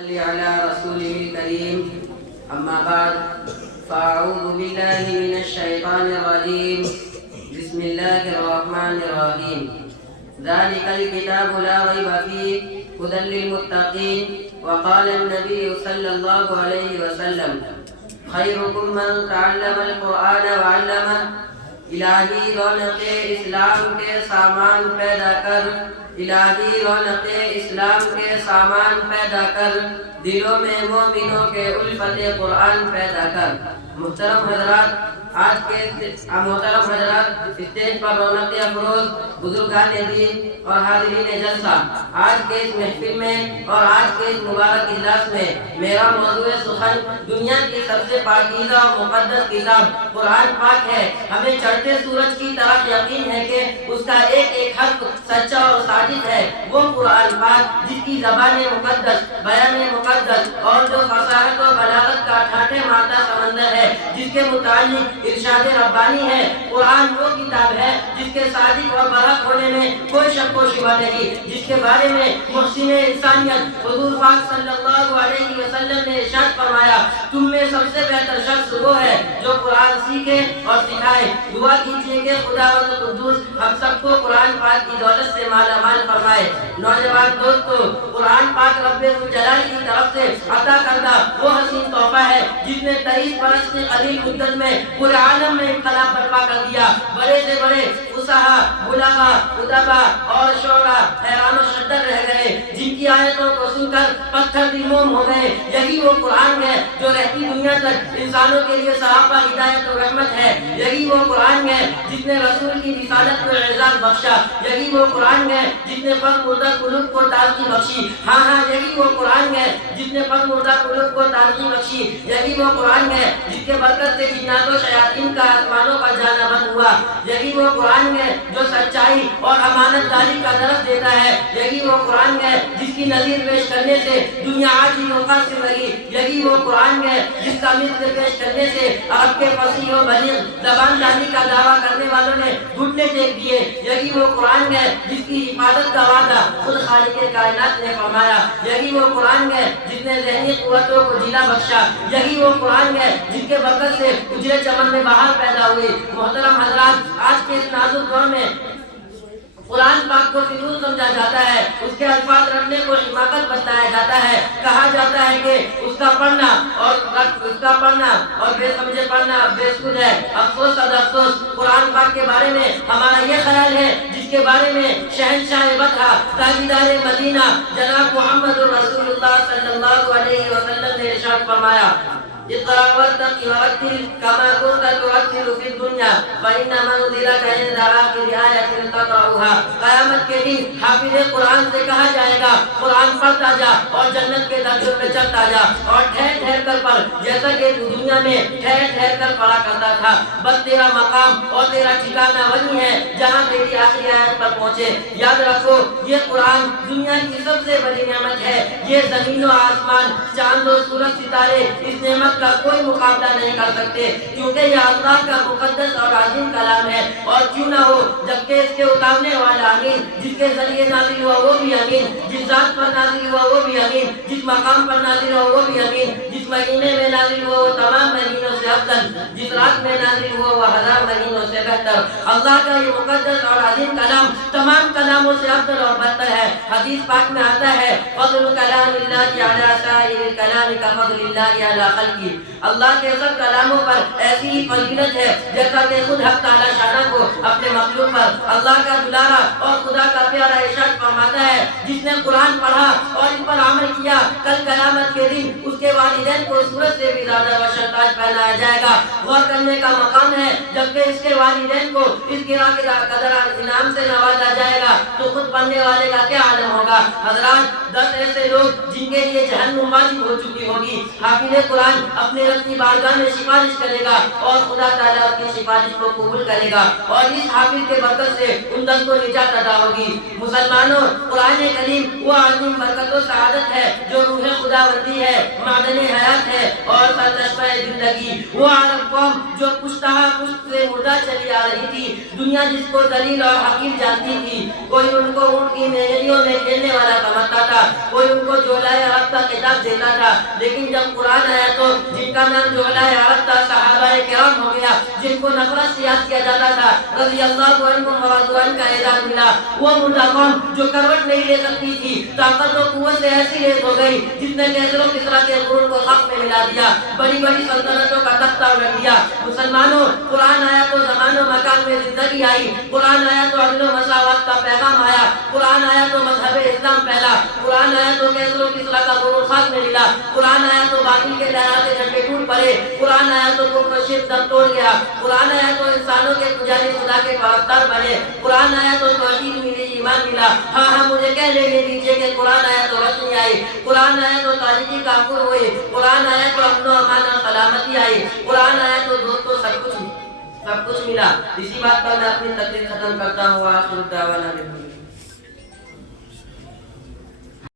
على رسوله الكريم أما بعد فأعوذ بالله من الشيطان الرجيم بسم الله الرحمن الرحيم ذلك الكتاب لا ريب فيه هدى للمتقين وقال النبي صلى الله عليه وسلم خيركم من تعلم القرآن وعلمه الہی رونق اسلام کے سامان پیدا کر الہی رونق اسلام کے سامان پیدا کر دلوں میں مومنوں کے الفت قرآن پیدا کر۔ محترم حضرات، اسٹیج پر رونق افروز بزرگان دین اور حاضرین جلسہ، آج کے اس محفل میں اور آج کے اس مبارک اجلاس میں میرا موضوع سخن دنیا کی سب سے پاکیزہ اور مقدس کتاب قرآن پاک ہے۔ ہمیں چڑھتے سورج کی طرف یقین ہے کہ اس کا ایک ایک حرف سچا اور صادق ہے۔ وہ قرآن پاک جس کی زبان مقدس، بیان مقدس اور جو فصاحت و بلاغت کا ٹھاٹھے مارتا سمندر ہے، جس کے متعلق ارشاد ربانی ہے۔ قرآن وہ کتاب ہے جس کے صادق اور برحق ہونے میں کوئی شک و شبہ نہیں، جس کے بارے میں محسن انسانیت حضور پاک صلی اللہ علیہ وسلم نے ارشاد فرمایا، تم میں سب سے بہتر شخص وہ ہے جو قرآن سیکھے اور سکھائے۔ دعا کیجیے کہ خداوند قدوس ہم سب کو قرآن پاک کی دولت سے مالا مال فرمائے۔ نوجوان دوستو، قرآن پاک رب ذوالجلال کی طرف سے عطا کردہ وہ حسین تحفہ ہے جس نے 23 برس کی قلیل مدت میں پورے عالم میں انقلاب برپا کر دیا۔ بڑے سے بڑے فصحا، بلغا، ادبا اور شعراء حیران و شدر رہ گئے، جن کی آیتوں کو سن کر پتھر دل موم ہو گئے۔ یہی وہ قرآن ہے جو رہتی دنیا تک انسانوں کے لیے صحابہ ہدایت و رحمت ہے۔ یہی وہ قرآن ہے جس نے رسول کی رسالت کو اعزاز بخشا۔ یہی وہ قرآن ہے جس نے پاک مردہ قلوب کو تازگی بخشی۔ ہاں یہی وہ قرآن ہے جس نے پاک مردہ قلوب کو تازگی بخشی۔ یہی وہ قرآن ہے جس کے برکت سے جنات و شیاطین کا آسمانوں پر جانا بند ہوا۔ یہی وہ قرآن ہے جو سچائی اور امانت داری کا درس دیتا ہے۔ یہی وہ قرآن ہے جس کی نظیر پیش کرنے سے دنیا آج ہی مقاصد رہی۔ یہی وہ قرآن ہے جس کا مثل پیش کرنے سے عرب کے فصیح و بلیغ زبان دانی کا دعویٰ کرنے والوں نے گھٹنے ٹیک دیے۔ یہی وہ قرآن ہے جس کی حفاظت کا وعدہ خود خالق کائنات نے فرمایا۔ یہی وہ قرآن ہے جس نے ذہنی قوتوں کو جلا بخشا۔ یہی وہ قرآن ہے جس کے برکت سے اجرے چمن میں بہار پیدا ہوئی۔ محترم حضرات، آج کے اس نازک دور میں قرآن پاک کو فضول سمجھا جاتا ہے، اس کے الفاظ رٹنے کو حماقت بتایا جاتا ہے۔ کہا جاتا ہے کہ اس کا پڑھنا اور بے سمجھے پڑھنا بے سود ہے۔ افسوس افسوس، قرآن پاک کے بارے میں ہمارا یہ خیال ہے جس کے بارے میں شہنشاہ بطحہ تاجدار مدینہ جناب محمد رسول اللہ صلی اللہ علیہ وسلم نے ارشاد فرمایا، اقرأ وارتقِ ورتل كما كنت ترتل في الدنيا فإن منزلك عند آخر آية تقرأها۔ قیامت کے دن حافظ قرآن سے کہا جائے گا، قرآن پڑھتا جا اور جنت کے درجوں میں چڑھتا جا، اور ٹھہر ٹھہر کر پڑھ جیسا کہ دنیا میں ٹھہر ٹھہر کر پڑھا کرتا تھا۔ بس تیرا مقام اور تیرا ٹھکانہ وہی ہے جہاں تیری آخری آیت پر پہنچے۔ یاد رکھو، یہ قرآن دنیا کی سب سے بڑی نعمت ہے۔ یہ زمین و آسمان، چاند و سورج ستارے اس نعمت کا کوئی مقابلہ نہیں کر سکتے، کیونکہ یہ اللہ کا مقدس اور عظیم کلام ہے۔ اور کیوں نہ ہو، جبکہ اس کے اتارنے والا امین، جس کے ذریعے نازل ہوا وہ بھی امین، جس ذات پر نازل ہوا وہ بھی امین، جس مقام پر نازل ہوا وہ بھی امین، جس مہینے میں نازل ہوا وہ تمام مہینوں سے افضل، جس رات میں نازل ہوا وہ 1000 مہینوں سے بہتر۔ اللہ کا یہ مقدس اور عظیم کلام تمام کلاموں سے افضل اور بہتر ہے۔ حدیث پاک میں آتا ہے، فضل کلام اللہ علی سائر الکلام کفضل اللہ علی خلقہ۔ اللہ کے سب کلاموں پر ایسی ہی فضیلت ہے جیسا کہ خود حق تعالی شانہ کو اپنے مخلوق پر۔ اللہ کا دلارا اور خدا کا پیارا ارشاد فرماتا ہے، جس نے قرآن پڑھا اور اس پر عمل کیا، کل قیامت کے دن اس کے والدین کو سورج سے بھی زیادہ روشن تاج پہنایا جائے گا۔ غور کرنے کا مقام ہے، جبکہ اس کے والدین کو اس قرآن کے قدر انعام سے نوازا جائے گا تو خود پڑھنے والے کا کیا عالم ہوگا۔ حضرات، 10 ایسے لوگ جن کے لیے جہنم واجب ہو چکی ہوگی۔ حافظ قرآن اپنے رب کی بارگاہ میں سفارش کرے گا اور خدا تعالیٰ کی سفارش کو قبول کرے گا، اور اس حافظ کے برکت سے ان 10 کو نجات عطا ہوگی۔ مسلمانوں، قرآن کریم وہ عظیم برکت و سعادت ہے جو روح خداوندی ہے، معدن حیات ہے، اور اور سرچشمہ زندگی، وہ عرب قوم جو پشتہ پشت سے مردہ چلی آ رہی تھی، دنیا جس کو ذلیل اور حقیر جانتی تھی، کوئی ان کو اونٹ کی میلیوں میں کھیلنے والا سمجھتا تھا، کوئی ان کو جولائے عرب کا خطاب دیتا تھا، لیکن جب قرآن آیا تو جن کا نام جولائے عرب تھا صحابہ کرام ہو گیا، جن کو نفرت سے یاد کیا جاتا تھا، رضی اللہ عنہم ورضوا عنہ کا اعزاز ملا۔ وہ مردہ قوم جو کروٹ نہیں لے سکتی تھی، طاقت و قوت سے ایسی لیس ہو گئی جس نے کیسر و کسریٰ کے غرور کو خاک میں ملا دیا، بڑی بڑی سلطنتوں کا تختہ الٹ دیا۔ مسلمانوں، قرآن آیا تو زمان و مکان میں زندگی آئی، قرآن آیا تو عدل و مساوات کا پیغام آیا، قرآن آیا تو مذہب اسلام پھیلا، قرآن آیا تو کیسر و کسریٰ کا غرور خاک میں ملا، قرآن آیا تو باطل کے لہراتے جھنڈے ٹوٹ پڑے، قرآن آیا تو کفر و شرک دم توڑ گیا، قرآن آیا تو انسانوں کے پجاری خدا کے پرستار بنے، قرآن آیا تو توحید ملی، ایمان ملا۔ ہاں ہاں مجھے کہہ لینے دیجیے کہ قرآن آیا تو روشنی آئی، قرآن آیا تو تاریکی کافر ہوئی، قرآن آیا تو امن و امان اور سلامتی آئی، قرآن آیا تو دوستوں سب کچھ ملا۔ اسی بات پر میں اپنی تقریر ختم کرتا ہوں۔ آخر دعوانا